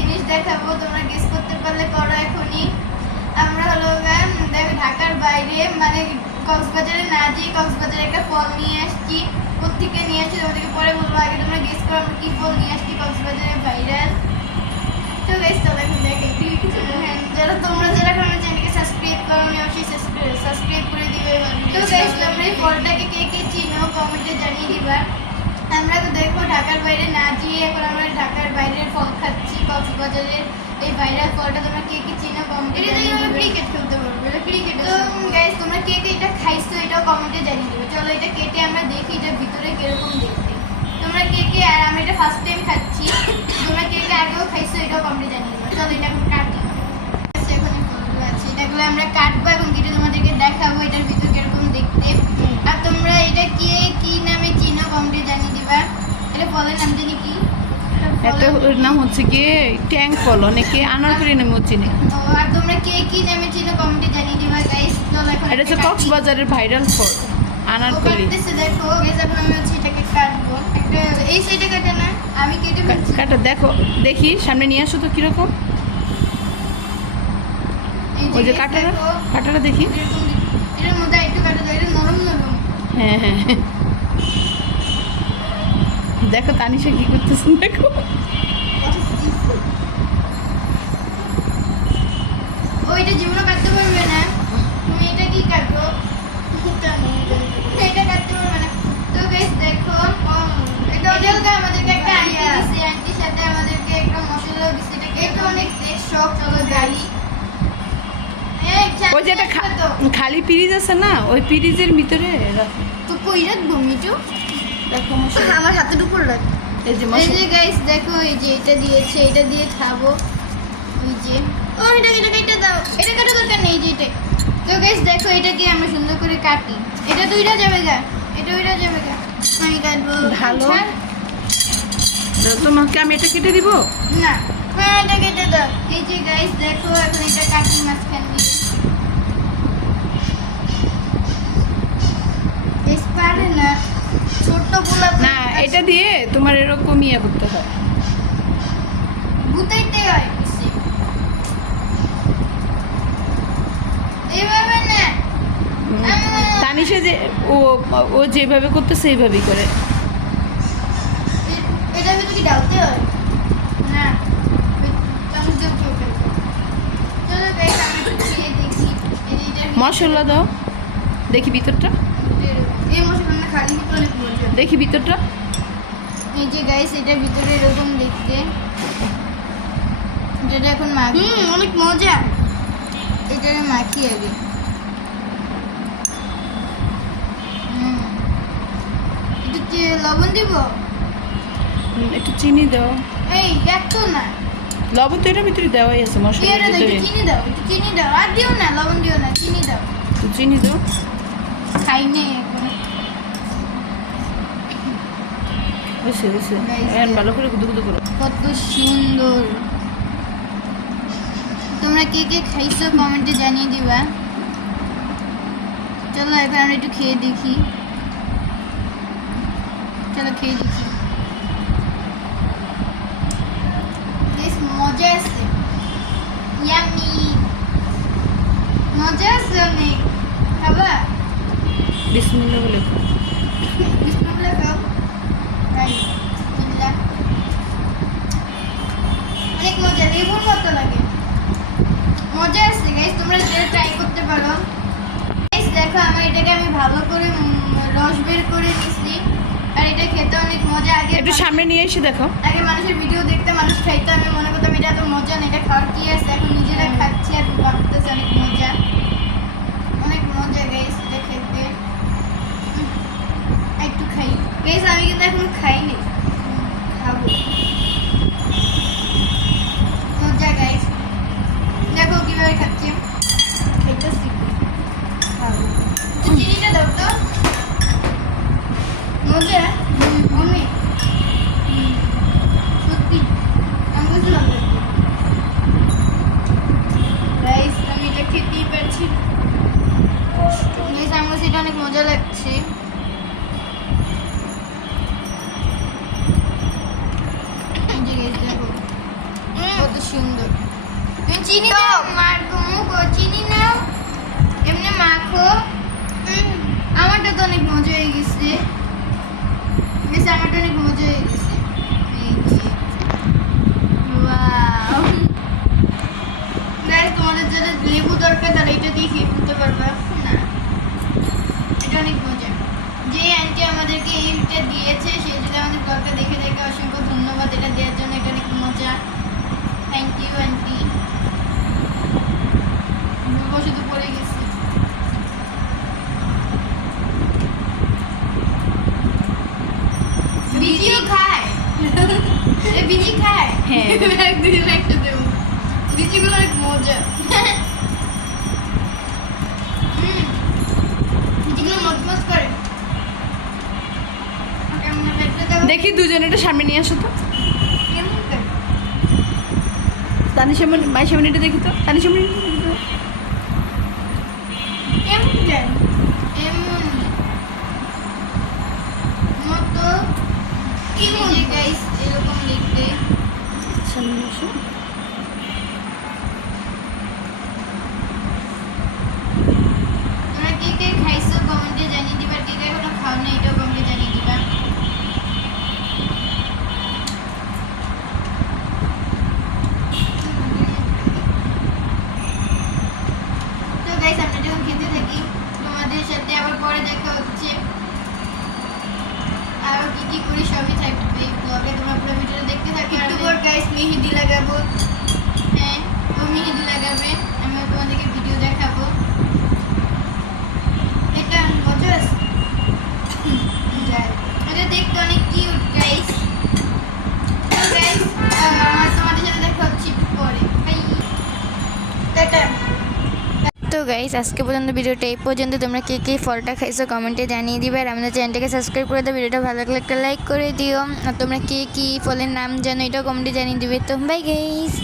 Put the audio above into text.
জিনিস দেখাবো, তোমরা গেস করতে পারলে করো এখনই। আমরা হলো দেখো ঢাকার বাইরে মানে কক্সবাজারে না যেয়ে কক্সবাজারে একটা ফল নিয়ে আসছি। কোত্থেকে নিয়ে আসছি তোমাদেরকে পরে বলবো, আগে তোমরা গেস করো আমরা কি ফল নিয়ে আসছি কক্সবাজারে ভাইরাল। তো গাইস চলো এখন দেখাই যারা তোমরা যারা আমার চ্যানেলকে সাবস্ক্রাইব করোনি অবশ্যই সাবস্ক্রাইব করে দিবে। তো গাইস তোমরা এই ফলটাকে কে কে চিনো কমেন্টে জানিয়ে দিবা। আমরা তো দেখো ঢাকার বাইরে না যেয়ে এখন আমরা ঢাকার বাইরের ফল খাচ্ছি, কক্সবাজারের এই ভাইরাল ফলটা তোমরা কে কে চিনো কমেন্টে জানিয়ে দিবে। ক্রিকেট খেলতে পারবো, এটা ক্রিকেট। তো গাইস তোমরা কে কে এটা খাইছো এটাও কমেন্টে জানিয়ে দিবে। চলো এটা কেটে আমরা দেখি এটার ভিতরে কিরকম দেখতে। তোমরা কে কে, আর আমি এটা ফার্স্ট টাইম খাচ্ছি, তোমরা কে কে আগেও খাইছো এটাও কমেন্টে জানিয়ে দিবে। চলো এটা এখন কাটি। এখন এই ফলগুলো আছে, এটাগুলো আমরা কাটবো এবং কেটে তোমাদেরকে দেখাবো এটার ভিতরে কিরকম দেখতে। আর তোমরা এটা কে কি নামে চিনো কমেন্টে জানিয়ে দিবা। এটা ফলের নাম জানি কি, একটা ওর নাম হচ্ছে কি ট্যাঙ্ক ফল, অনেকে আনারকলি নামে চিনে। আর তোমরা কে কি নামে চিনো কমেন্টে জানিয়ে দিবা গাইস। চলো এখন এটা হচ্ছে কক্সবাজারের ভাইরাল ফল আনারকলি। দেখো গাইস এখন আমি হচ্ছে এটাকে কাটবো। একটা এই সাইডে কাটে না, আমি কেটে ফেলছি। কাটা দেখো, দেখি সামনে নিয়ে আসো তো কিরকম। ওই যে কাটাটা, কাটাটা দেখি। এটার মধ্যে একটু কাটা যায়, এটা নরম নরম। হ্যাঁ হ্যাঁ দেখো তানিশা কি করতেছেন দেখো। ওইটা জীবনে কাটতে পারবে না, তুমি এটা কি কাটবো এটা কাটতে পারবে না। তো গাইস দেখো এটা আমাদেরকে একটা আন্টি দিছে, আন্টির সাথে আমাদেরকে একটা মশলা দিছে। এটা অনেক টেস্ট সব। চলো গালি ওই যে একটা খালি পিরিজ আছে না, ওই পিরিজের ভিতরে রাখো। তো কই রাখবো মিটু? দেখো আমার হাতের উপর রাখ। এই যে এই যে গাইস দেখো এই যে এটা দিয়েছে, এটা দিয়ে খাবো। এই যে ও এটা কেটে দাও, এটা কাটা দরকার নেই যে এটা। তো গাইস দেখো এটাকে আমরা সুন্দর করে কাটি। এটা তো উইরা যাবে গা, এটা উইরা যাবে গা। আমি কাটবো ভালো। তোমাকে আমি এটা কেটে দিব না, হ্যাঁ এটা কেটে দাও। এই যে গাইস দেখো এখন এটা কাটি মাঝখান দিয়ে। বেশ পারে না ছোট গোলাপ না, এটা দিয়ে তোমার এরকম ইয়ে করতে হয়, গুতাইতে হয় বেশি। এইভাবে না তানিশা যে ও ও যেভাবে করতেছে এইভাবেই করে। এটা ভিতরে কি ডালতে হয় না, চামচ দিয়ে উঠে উঠে। চলো গাইস আমি একটু খেয়ে দেখি। এই যে এটা মশলা দাও দেখি ভিতরটা, এই মশলা না খালি ভিতরে অনেক মজা। দেখি ভিতরটা। এই যে গাইস এটার ভিতরে এরকম দেখতে, যেটা এখন মাখি। অনেক মজা। এটা মাখি আগে। একটু লবণ দিব, একটু চিনি দাও। এই দেখতো না লবণ তো এটার ভিতরে দেওয়াই আছে মশলার এটা দাও, ভিতরে। একটু চিনি দাও, একটু চিনি দাও। আর দিও না, লবণ দিও না, চিনি দাও। একটু চিনি দাও। খাই নেই এখন। হয়েছে হয়েছে, Guys, এখন ভালো করে গুদু গুদু করো। কত সুন্দর। তোমরা কে কে খাইছো কমেন্টে জানিয়ে দিবা। চলো এবার আমরা একটু খেয়ে দেখি। চলো খেয়ে দেখি। বেশ মজা আছে, ইয়ামি মজা আছে অনেক। খাবা? বিসমিল্লাহ বলে খাও। বিসমিল্লাহ খাও। তাই বিসমিল্লাহ। অনেক মজা, লেবুর মতো লাগে, মজা আছে গাইস। তোমরা যেটা ট্রাই করতে পারো। গাইস দেখো আমার এটাকে আমি ভালো করে রস বের করে নিয়েছি, আর এটা খেতে অনেক মজা। একটু সামনে নিয়ে এসে দেখো। আগে মানুষের ভিডিও দেখতে মানুষ খাইতো, আমি মনে করতাম এটা এত মজা না, এটা খাওয়ার কি আছে। এখন নিজেরা খাচ্ছি আর ভাবতেছি অনেক মজা, অনেক মজা গাইস এটা খেতে। একটু খাই গাইস, আমি কিন্তু এখনো খাইনি, খাবো। মজা গাইস, দেখো কিভাবে খাচ্ছি, খাইতেছি। চিনিটা দাও তো, মজা অনেক সত্যি। আমি বুঝলাম গাইস, আমি এটা খেতেই পারছি গাইস, আমার সেটা অনেক মজা লাগছে। সুন্দর। তুমি চিনি দাও, চিনি নাও, এমনি মাখো। আমারটা তো অনেক মজা হয়ে গেছে। আমারটা অনেক মজা হয়ে গেছে। এই যে ওয়াও গাইস, তোমাদের যারা লেবু দরকার তারা এটা দিয়ে খেয়ে ফেলতে পারবা। না, এটা অনেক মজা। যে আন্টি আমাদেরকে এইটা দিয়েছে সে যদি আমাদের ব্লগটা দেখে দেখে অসংখ্য ধন্যবাদ এটা দেওয়ার জন্য। এটা অনেক মজা। Thank you aunty. বসে তো পড়ে গেছে। বিচিও খায়। এ বিচি খায়। হ্যাঁ। একদিন একটা দেবো। বিচিগুলো অনেক মজা। বিচিগুলো মচমচ করে। কেমন একটা দেবো? দেখি দুজনে একটু সামনে নিয়ে আসো তো। কেমন করে? সামনেটা দেখি তো। সামনে কেমন যায়? এমন মতো কি মনে গাইস এরকম লিখতে। সামনে এসো। তোমরা কে কে খাইছো কমেন্টে জানিয়ে দিবা। কে কে এখনো খাও না এটাও কমেন্টে জানিয়ে দিবা। তো গাইস আমরা যখন খেতে থাকি তোমাদের সাথে আবার পরে দেখা হচ্ছে। আর কি কি করি সবই থাকবে ব্লগে, তোমরা পুরো ভিডিওটা দেখতে থাকো। একটু পর গাইস মেহেদি লাগাবো। হ্যাঁ, ও মেহেদি লাগাবে, আমি তোমাদেরকে ভিডিও দেখাবো। এটা মজা আছে। এটা দেখতে অনেক কিউট গাইস। গাইস তোমাদের সাথে দেখা হচ্ছে একটু পরে। বাই। টাটা। তো গাইস আজকে পর্যন্ত ভিডিওটা এই পর্যন্ত। তোমরা কে কে ফলটা খাইছো কমেন্টে জানিয়ে দিবে। আর আমাদের চ্যানেলটাকে সাবস্ক্রাইব করে দাও। ভিডিওটা ভালো লাগলে একটা লাইক করে দিও। আর তোমরা কে কি ফলের নাম জানো এটাও কমেন্টে জানিয়ে দিবে। তো বাই গাইস।